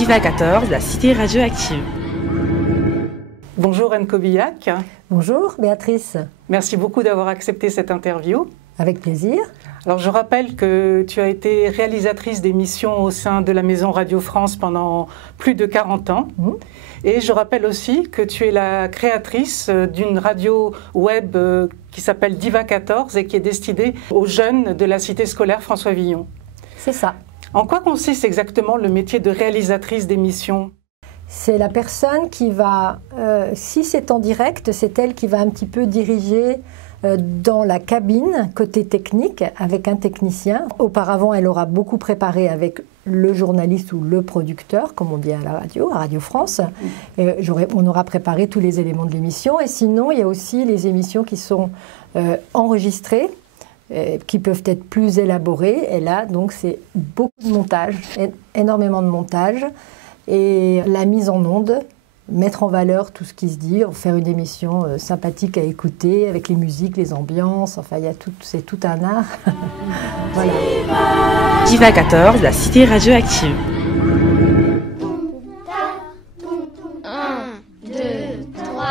Diva 14, la cité radioactive. Bonjour Anne Kobillac. Bonjour Béatrice. Merci beaucoup d'avoir accepté cette interview. Avec plaisir. Alors je rappelle que tu as été réalisatrice d'émissions au sein de la Maison Radio France pendant plus de 40 ans. Et je rappelle aussi que tu es la créatrice d'une radio web qui s'appelle Diva 14 et qui est destinée aux jeunes de la cité scolaire François Villon. C'est ça. En quoi consiste exactement le métier de réalisatrice d'émissions ? C'est la personne qui va, si c'est en direct, c'est elle qui va un petit peu diriger dans la cabine, côté technique, avec un technicien. Auparavant, elle aura beaucoup préparé avec le journaliste ou le producteur, comme on dit à la radio, à Radio France. On aura préparé tous les éléments de l'émission. Et sinon, il y a aussi les émissions qui sont enregistrées, qui peuvent être plus élaborées. Et là, donc, c'est beaucoup de montage, énormément de montage. Et la mise en onde, mettre en valeur tout ce qui se dit, faire une émission sympathique à écouter, avec les musiques, les ambiances, enfin, c'est tout un art. Voilà. Diva 14, la cité radioactive. 1, 2, 3,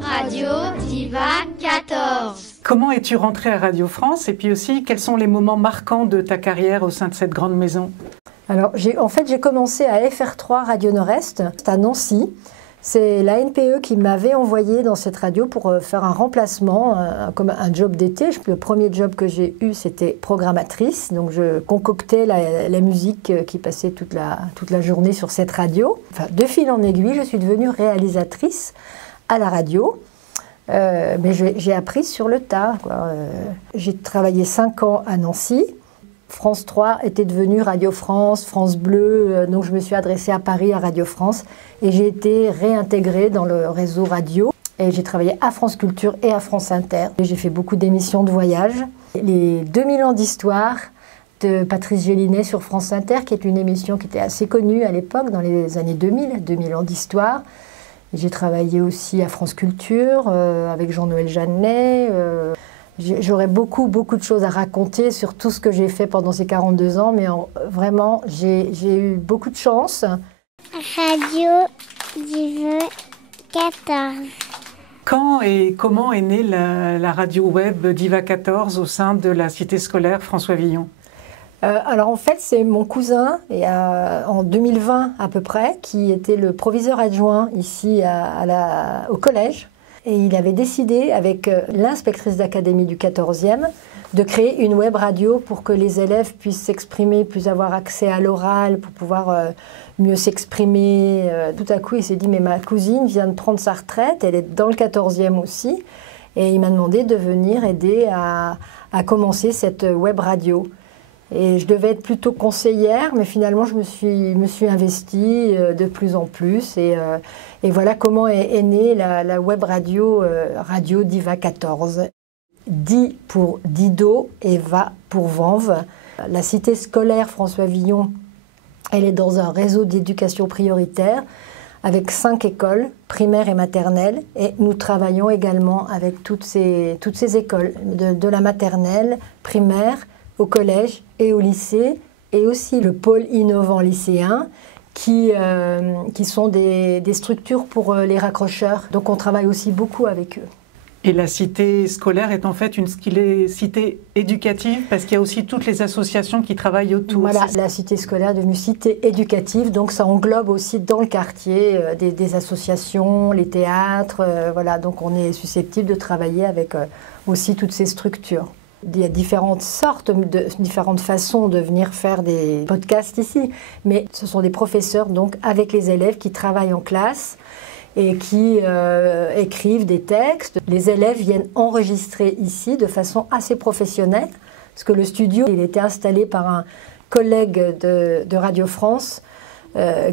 Radio Diva 14. Comment es-tu rentrée à Radio France? Et puis aussi, quels sont les moments marquants de ta carrière au sein de cette grande maison? Alors, j'ai commencé à FR3 Radio Nord-Est, à Nancy. C'est la NPE qui m'avait envoyé dans cette radio pour faire un remplacement, comme un job d'été. Le premier job que j'ai eu, c'était programmatrice. Donc, je concoctais la musique qui passait toute la journée sur cette radio. Enfin, de fil en aiguille, je suis devenue réalisatrice à la radio. Mais j'ai appris sur le tas, quoi. J'ai travaillé 5 ans à Nancy. France 3 était devenue Radio France, France Bleu, donc je me suis adressée à Paris, à Radio France, et j'ai été réintégrée dans le réseau radio. Et j'ai travaillé à France Culture et à France Inter. J'ai fait beaucoup d'émissions de voyage. Les 2000 ans d'histoire de Patrice Gélinet sur France Inter, qui est une émission qui était assez connue à l'époque, dans les années 2000 ans d'histoire. J'ai travaillé aussi à France Culture, avec Jean-Noël Jeannet. J'aurais beaucoup de choses à raconter sur tout ce que j'ai fait pendant ces 42 ans, mais vraiment, j'ai eu beaucoup de chance. Radio Diva 14. Quand et comment est née la radio web Diva 14 au sein de la cité scolaire François Villon? Alors en fait, c'est mon cousin, en 2020 à peu près, qui était le proviseur adjoint ici au collège. Et il avait décidé, avec l'inspectrice d'académie du 14e, de créer une web radio pour que les élèves puissent s'exprimer, puissent avoir accès à l'oral, pour pouvoir mieux s'exprimer. Tout à coup, il s'est dit, mais ma cousine vient de prendre sa retraite, elle est dans le 14e aussi, et il m'a demandé de venir aider à commencer cette web radio. Et je devais être plutôt conseillère, mais finalement, je me suis investie de plus en plus. Et voilà comment est née la web radio, Radio Diva 14. Di pour Dido et Va pour Vanves. La cité scolaire François Villon, elle est dans un réseau d'éducation prioritaire avec 5 écoles, primaires et maternelles. Et nous travaillons également avec toutes ces écoles, de la maternelle, primaire, au collège et au lycée, et aussi le pôle innovant lycéen, qui sont des structures pour les raccrocheurs. Donc on travaille aussi beaucoup avec eux. Et la cité scolaire est en fait une cité éducative, parce qu'il y a aussi toutes les associations qui travaillent autour. Voilà, la cité scolaire est devenue cité éducative, donc ça englobe aussi dans le quartier des associations, les théâtres, voilà, donc on est susceptible de travailler avec aussi toutes ces structures. Il y a différentes façons de venir faire des podcasts ici, mais ce sont des professeurs donc avec les élèves qui travaillent en classe et qui écrivent des textes. Les élèves viennent enregistrer ici de façon assez professionnelle, parce que le studio il était installé par un collègue de Radio France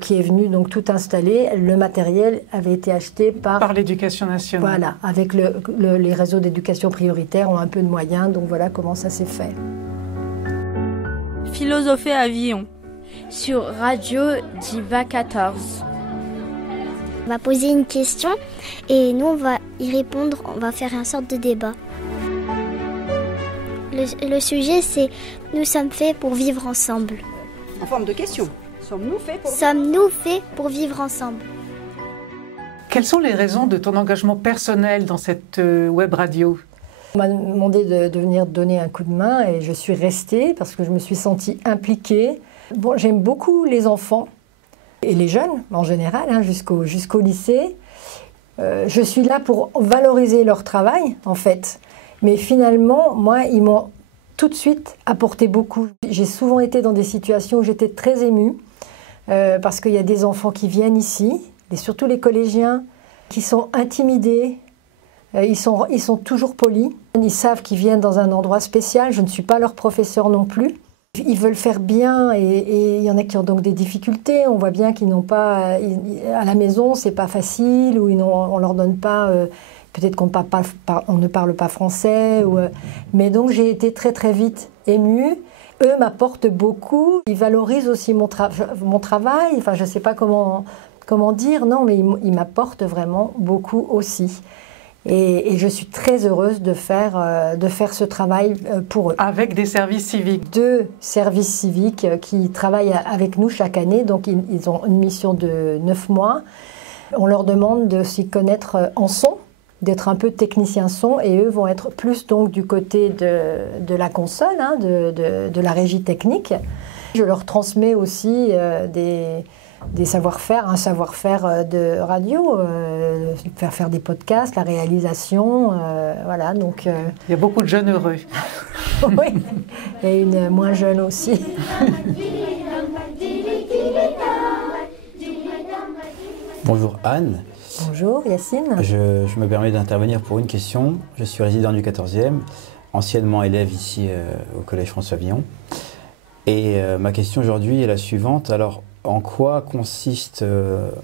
qui est venu donc tout installer. Le matériel avait été acheté par l'Éducation nationale. Voilà, avec les réseaux d'éducation prioritaire ont un peu de moyens, donc voilà comment ça s'est fait. Philosopher à Villon. Sur Radio Diva 14. On va poser une question et nous on va y répondre, on va faire une sorte de débat. Le sujet c'est « Nous sommes faits pour vivre ensemble ». En forme de question. Sommes-nous faits pour vivre ensemble? Quelles sont les raisons de ton engagement personnel dans cette web radio? On m'a demandé de venir donner un coup de main et je suis restée parce que je me suis sentie impliquée. Bon, j'aime beaucoup les enfants et les jeunes en général, hein, jusqu'au lycée. Je suis là pour valoriser leur travail, en fait. Mais finalement, moi, ils m'ont tout de suite apporté beaucoup. J'ai souvent été dans des situations où j'étais très émue parce qu'il y a des enfants qui viennent ici, et surtout les collégiens, qui sont intimidés. Ils sont toujours polis. Ils savent qu'ils viennent dans un endroit spécial. Je ne suis pas leur professeur non plus. Ils veulent faire bien et il y en a qui ont donc des difficultés. On voit bien qu'ils n'ont pas... À la maison, c'est pas facile ou on leur donne pas... Peut-être qu'on ne parle pas français. Mais donc j'ai été très très vite émue. Eux m'apportent beaucoup. Ils valorisent aussi mon travail. Enfin, je ne sais pas comment dire. Non, mais ils m'apportent vraiment beaucoup aussi. Et je suis très heureuse de faire ce travail pour eux. Avec des services civiques. 2 services civiques qui travaillent avec nous chaque année. Donc, ils ont une mission de 9 mois. On leur demande de s'y connaître en son, d'être un peu technicien son. Et eux vont être plus donc du côté de la console, hein, de la régie technique. Je leur transmets aussi des savoir-faire, un savoir-faire de radio, faire des podcasts, la réalisation, voilà. Donc, il y a beaucoup de jeunes heureux. Oui, et une moins jeune aussi. Bonjour Anne. Bonjour Yacine. Je me permets d'intervenir pour une question. Je suis résident du 14e, anciennement élève ici au Collège François Villon. Et ma question aujourd'hui est la suivante. Alors, en quoi consiste,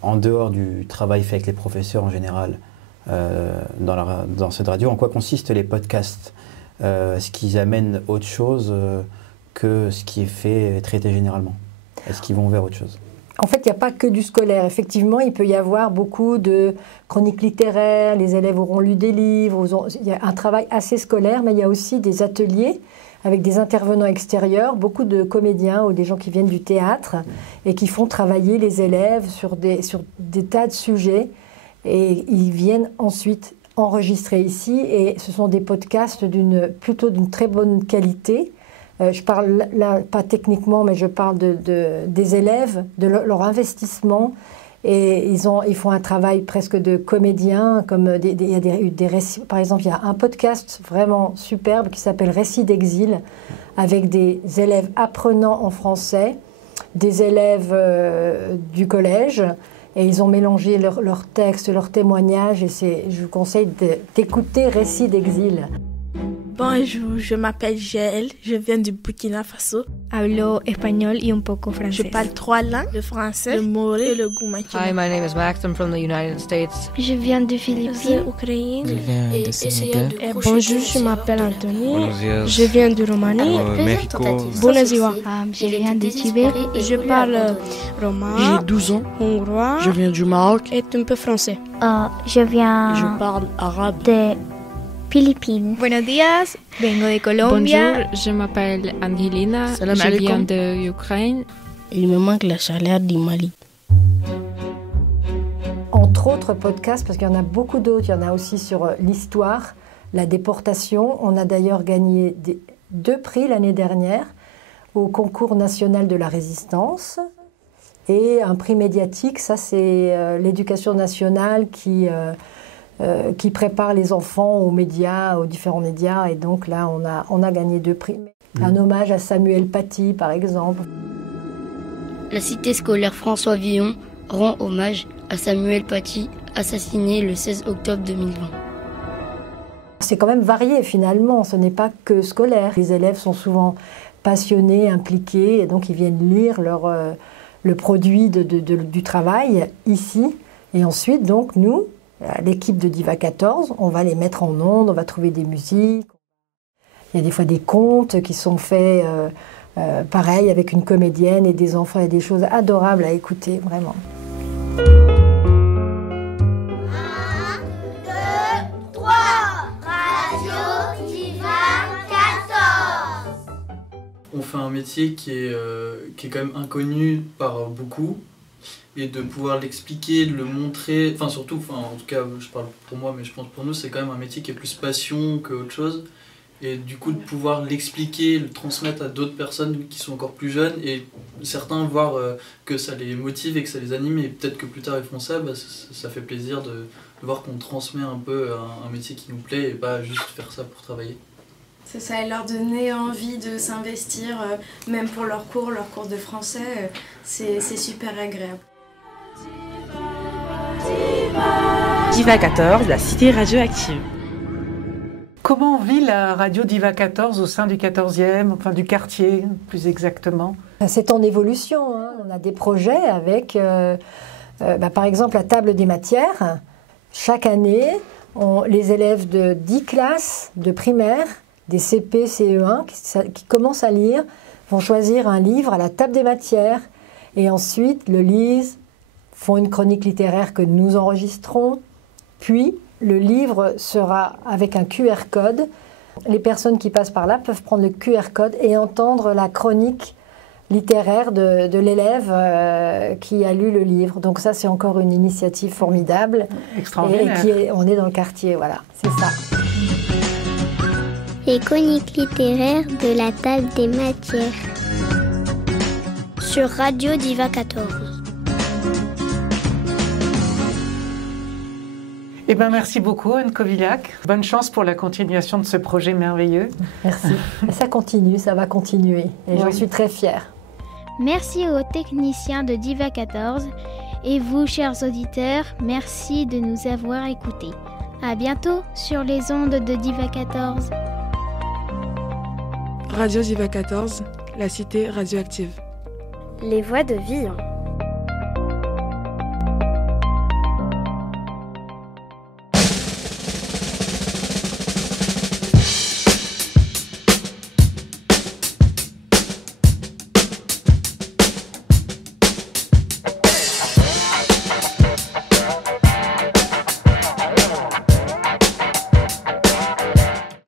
en dehors du travail fait avec les professeurs en général, dans cette radio, en quoi consistent les podcasts? Est-ce qu'ils amènent autre chose que ce qui est fait et traité généralement? Est-ce qu'ils vont vers autre chose? En fait, il n'y a pas que du scolaire. Effectivement, il peut y avoir beaucoup de chroniques littéraires, les élèves auront lu des livres, il y a un travail assez scolaire, mais il y a aussi des ateliers avec des intervenants extérieurs, beaucoup de comédiens ou des gens qui viennent du théâtre et qui font travailler les élèves sur des tas de sujets et ils viennent ensuite enregistrer ici et ce sont des podcasts plutôt d'une très bonne qualité. Je parle là, pas techniquement, mais je parle des élèves, de leur investissement. Et ils font un travail presque de comédien, comme il y a des récits. Par exemple, il y a un podcast vraiment superbe qui s'appelle Récits d'exil, avec des élèves apprenants en français, des élèves du collège, et ils ont mélangé leurs textes, leurs témoignages, et je vous conseille d'écouter Récits d'exil. Bonjour, je m'appelle Jaël, je viens du Burkina Faso. Hablo español y un poco francés. Je parle 3 langues, le français, le moré et le goumakina. Hi, my name is Max, I'm from the United States. Je viens de Philippines. Ukraine. Je viens de Sénégal. Bonjour, je m'appelle Anthony. Je viens de Roumanie. Mexico. Bună ziua. Je viens de Tibet. Je parle roman. J'ai 12 ans. Hongrois. Je viens du Maroc. Et un peu français. Je viens Je parle arabe. de Philippines. Buenos días, vengo de Colombia. Bonjour, je m'appelle Angelina, Salam je alaikum. viens de Ukraine. Il me manque la chaleur du Mali. Entre autres podcasts, parce qu'il y en a beaucoup d'autres, il y en a aussi sur l'histoire, la déportation. On a d'ailleurs gagné 2 prix l'année dernière au concours national de la résistance. Et un prix médiatique, ça c'est l'éducation nationale qui prépare les enfants aux médias, aux différents médias. Et donc là, on a gagné 2 prix. Un hommage à Samuel Paty, par exemple. La cité scolaire François Villon rend hommage à Samuel Paty, assassiné le 16 octobre 2020. C'est quand même varié finalement, ce n'est pas que scolaire. Les élèves sont souvent passionnés, impliqués, et donc ils viennent lire le produit du travail ici. Et ensuite, donc, nous, l'équipe de Diva 14, on va les mettre en ondes, on va trouver des musiques. Il y a des fois des contes qui sont faits, pareil, avec une comédienne et des enfants, et des choses adorables à écouter, vraiment. 1, 2, 3, Radio Diva 14. fait un métier qui est quand même inconnu par beaucoup, et de pouvoir l'expliquer, de le montrer, enfin surtout, en tout cas je parle pour moi, mais je pense pour nous, c'est quand même un métier qui est plus passion qu'autre chose, et du coup de pouvoir l'expliquer, le transmettre à d'autres personnes qui sont encore plus jeunes, et certains voir que ça les motive et que ça les anime, et peut-être que plus tard ils font ça, ça fait plaisir de voir qu'on transmet un peu un métier qui nous plaît, et pas juste faire ça pour travailler. C'est ça, et leur donner envie de s'investir, même pour leurs cours de français, c'est super agréable. Diva 14, la cité radioactive. Comment vit la radio Diva 14 au sein du 14e, enfin du quartier plus exactement? C'est en évolution, hein. On a des projets avec, par exemple, la table des matières. Chaque année, les élèves de 10 classes de primaire, des CP, CE1, qui commencent à lire, vont choisir un livre à la table des matières et ensuite le lisent, font une chronique littéraire que nous enregistrons, puis le livre sera avec un QR code. Les personnes qui passent par là peuvent prendre le QR code et entendre la chronique littéraire de l'élève qui a lu le livre. Donc ça, c'est encore une initiative formidable. Extraordinaire. Et on est dans le quartier, voilà, c'est ça. Les chroniques littéraires de la table des matières. Sur Radio Diva 14. Eh bien, merci beaucoup, Anne Kovillac. Bonne chance pour la continuation de ce projet merveilleux. Merci. Ça continue, ça va continuer. Et j'en suis très fière. Merci aux techniciens de Diva 14. Et vous, chers auditeurs, merci de nous avoir écoutés. À bientôt sur les ondes de Diva 14. Radio Diva 14, la cité radioactive. Les voix de vie.